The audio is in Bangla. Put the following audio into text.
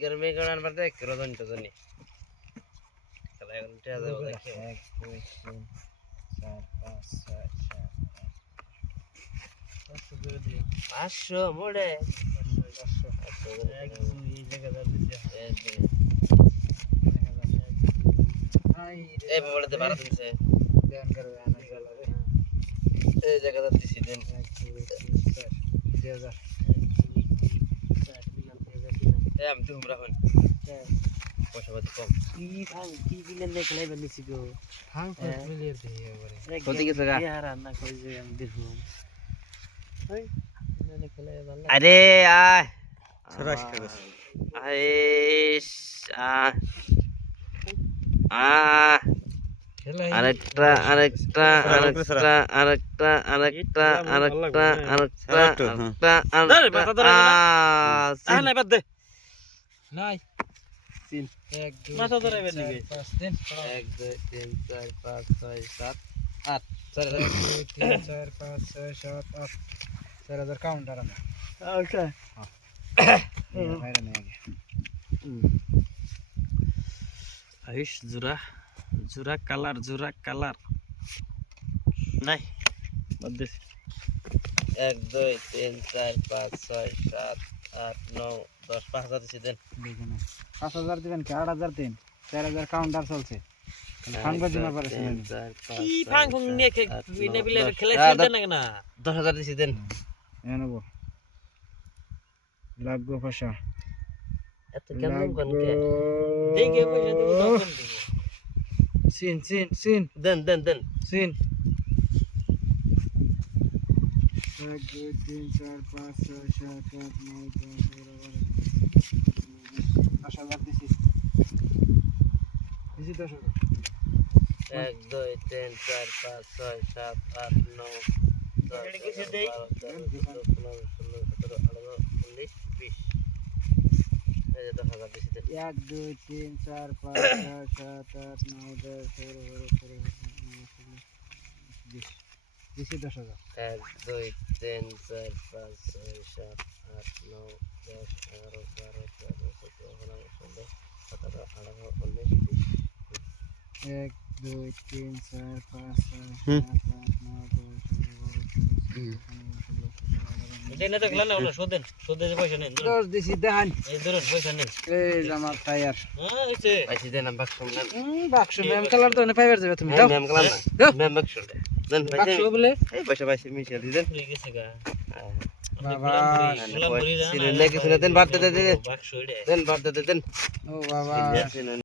গরমে গড়ান পারতে রজন টজনি খেলা এখন টিয়া যাবো দেখি 1 2 3 4 5 6 7 500 মোড়ে 1 2 এই জায়গা দিছে এই বড়তে 12 দিছে ধ্যান করবে আনা চলে রে এই জায়গাটা দিছি দেন 1 2 3 4 2000 এই আমি তোমরা হন পয়সা পাতি কম কি দিলেন না খেলাই বানিয়েছি গো হাং মিলিয়ে দিয়ে এবারে কত গেছে গা আর রান্না করে যে আমি দেখব ওই না খেলাই ভালো আরে আয় সরাস করে আইস খেলাই আরেকটা নাই বাদ দে নাই তিন 1 2 মাথা ধরাইবে নাকি 5 দিন 1 2 3 4 5 6 7 8 1 2 3 4 5 6 7 8 4000 কাউন্টার না ওকে বাইরে নিয়ে গে আইস জুরা কালার নাই বাদ দে 1 2 3 4 5 6 7 8 9 10 5000 দিছি দেন দেখেন 5000 দিবেন কি 8000 দিন 4000 কাউন্টার চলছে ফাঙ্গো দিনা পারেছেন কি ফাং ফুং নিয়ে বিনা বিলে খেলাই খেলতে না না 10000 দিছি দেন এনব লাগবো পয়সা এত কেমন কোন কে দেখে পয়সা দিব তখন দিব সিন দেন সিন 1 2 3 4 5 6 7 8 9 10 11 10000 দিছি 10000 1 2 3 4 5 6 7 8 9 10 1 2 3 4 5 6 7 8 9 10 11 12 1 2 3 4 5 6 7 8 9 10 11 12 13 14 15 16 17 18 19 20 1 2 3 4 5 6 7 8 9 10 এটা না তো খেলা না হলো শোধে যে পয়সা নেন 10 দিছি দেখান এই ধরুন পয়সা নেন এই জামা টায়ার হ্যাঁ হইছে পাইছি দেন বাক্স দেন বাক্স মেম কালার তো পাইবার যাবে তুমি দাও মেম কালাম না দাও। মেম বাক্স দেন বাক্স বলে এই পয়সা পাইছি মিশিয়ে দি দেন হয়ে গেছে গা বাবা সিনে লেগে সিনে দেন বাড়তে দেন বাক্স দেন বাড়তে দেন ও বাবা সিনে